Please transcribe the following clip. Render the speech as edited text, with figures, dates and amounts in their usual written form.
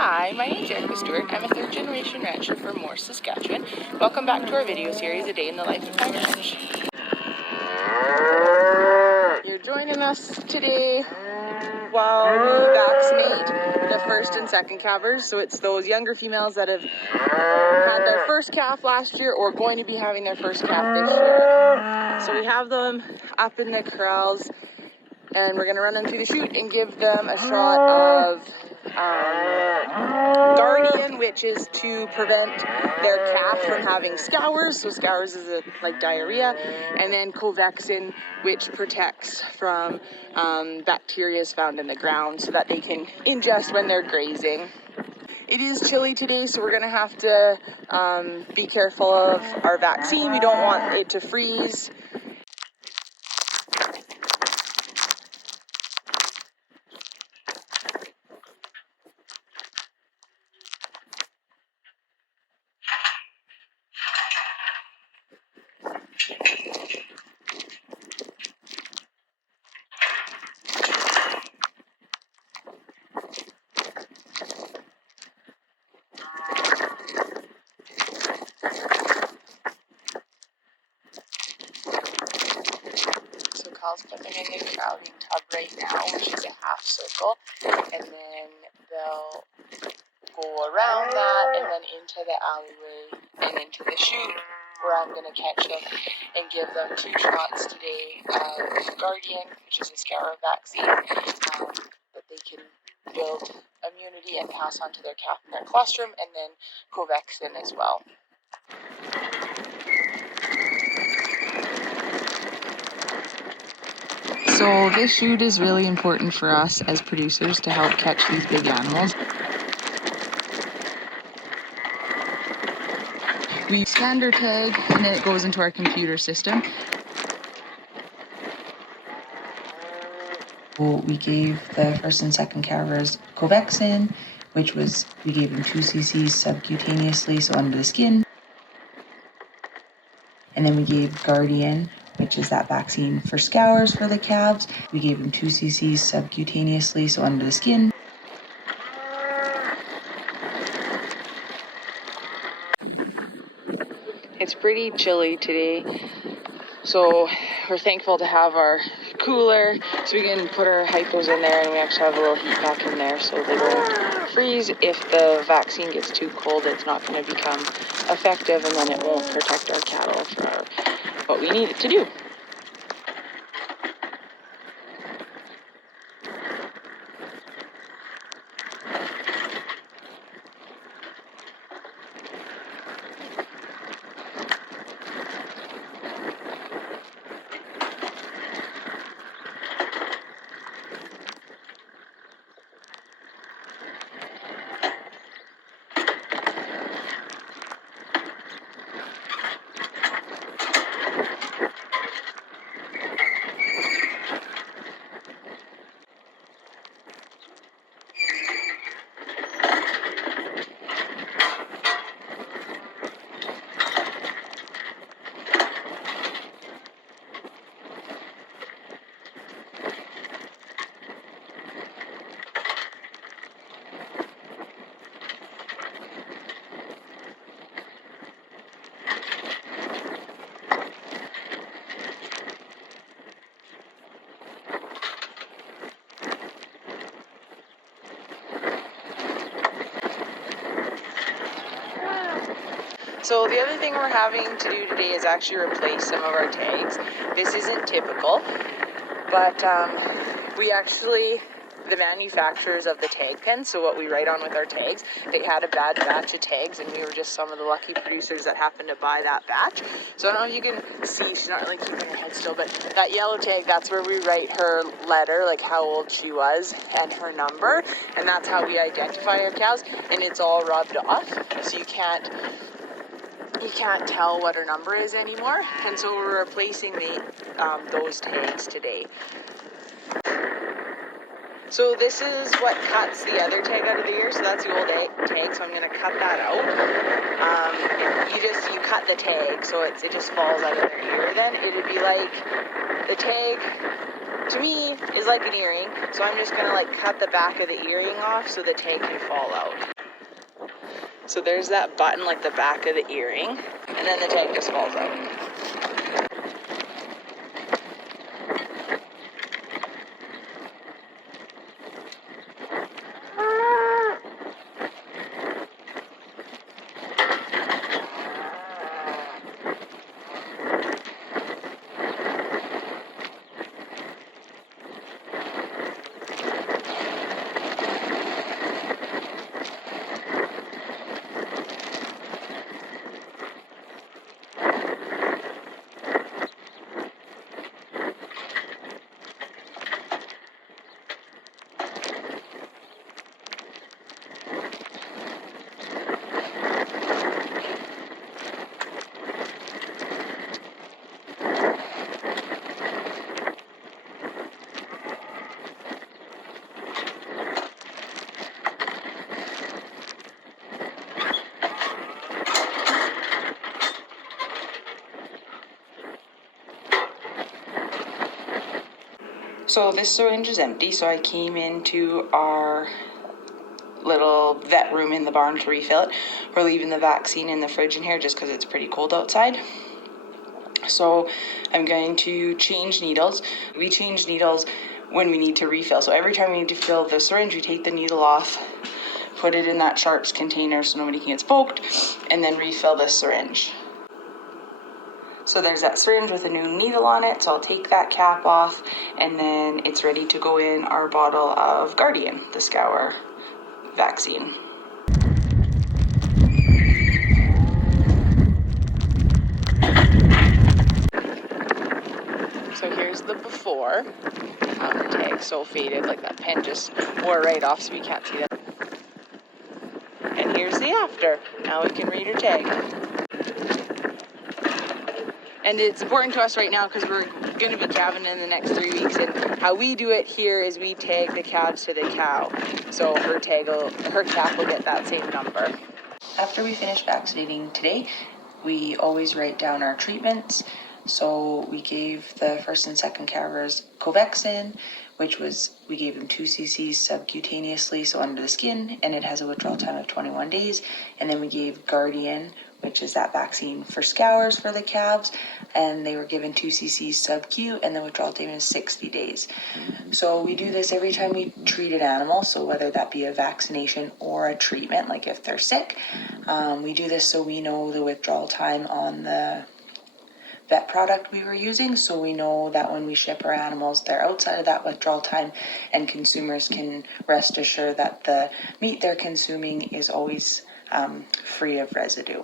Hi, my name is Erika Stewart. I'm a third generation rancher from Morse, Saskatchewan. Welcome back to our video series, A Day in the Life of my Ranch. You're joining us today while we vaccinate the first and second calvers. So it's those younger females that have had their first calf last year or going to be having their first calf this year. So we have them up in the corrals and we're going to run them through the chute and give them a shot of Guardian, which is to prevent their calf from having scours. So scours is like diarrhea. And then Covaxin, which protects from bacteria found in the ground so that they can ingest when they're grazing. It is chilly today, so we're going to have to be careful of our vaccine. We don't want it to freeze. Kyle's putting them in the calving tub right now, which is a half circle, and then they'll go around that and then into the alleyway and into the chute where I'm going to catch them and give them 2 shots today of Guardian, which is a scour vaccine, that they can build immunity and pass on to their calf and their colostrum, and then Covaxin as well. So this chute is really important for us as producers to help catch these big animals. We scan their tag and then it goes into our computer system. We gave the first and second calvers Covaxin, which was, we gave them 2 cc's subcutaneously, so under the skin. And then we gave Guardian, which is that vaccine for scours for the calves. We gave them 2 cc's subcutaneously, so under the skin. It's pretty chilly today, so we're thankful to have our cooler so we can put our hypos in there, and we actually have a little heat pack in there so they won't freeze. If the vaccine gets too cold, it's not going to become effective, and then it won't protect our cattle for what we need it to do. So the other thing we're having to do today is actually replace some of our tags. This isn't typical, but the manufacturers of the tag pens, so what we write on with our tags, they had a bad batch of tags, and we were just some of the lucky producers that happened to buy that batch. So I don't know if you can see, she's not really keeping her head still, but that yellow tag, that's where we write her letter, like how old she was, and her number, and that's how we identify our cows, and it's all rubbed off, so you can't tell what her number is anymore, and so we're replacing those tags today. So this is what cuts the other tag out of the ear, so that's the old tag, so I'm going to cut that out. You cut the tag, so it just falls out of their ear. Then it would be like the tag to me is like an earring. So I'm just gonna like cut the back of the earring off so the tag can fall out. So there's that button, like the back of the earring, and then the tag just falls out. So this syringe is empty, so I came into our little vet room in the barn to refill it. We're leaving the vaccine in the fridge in here just because it's pretty cold outside. So I'm going to change needles. We change needles when we need to refill. So every time we need to fill the syringe, we take the needle off, put it in that sharps container so nobody can get poked, and then refill the syringe. So there's that syringe with a new needle on it, so I'll take that cap off, and then it's ready to go in our bottle of Guardian, the scour vaccine. So here's the before. The tag's so faded, like that pen just wore right off, so we can't see that. And here's the after. Now we can read her tag. And it's important to us right now because we're going to be calving in the next 3 weeks. And how we do it here is we tag the calves to the cow. So her calf will get that same number. After we finish vaccinating today, we always write down our treatments. So we gave the first and second calvers Covaxin, which was, we gave them 2 cc's subcutaneously, so under the skin, and it has a withdrawal time of 21 days. And then we gave Guardian, which is that vaccine for scours for the calves, and they were given 2 cc's sub-Q, and the withdrawal time is 60 days. So we do this every time we treat an animal, so whether that be a vaccination or a treatment, like if they're sick, we do this so we know the withdrawal time on the vet product we were using, so we know that when we ship our animals, they're outside of that withdrawal time, and consumers can rest assured that the meat they're consuming is always free of residue.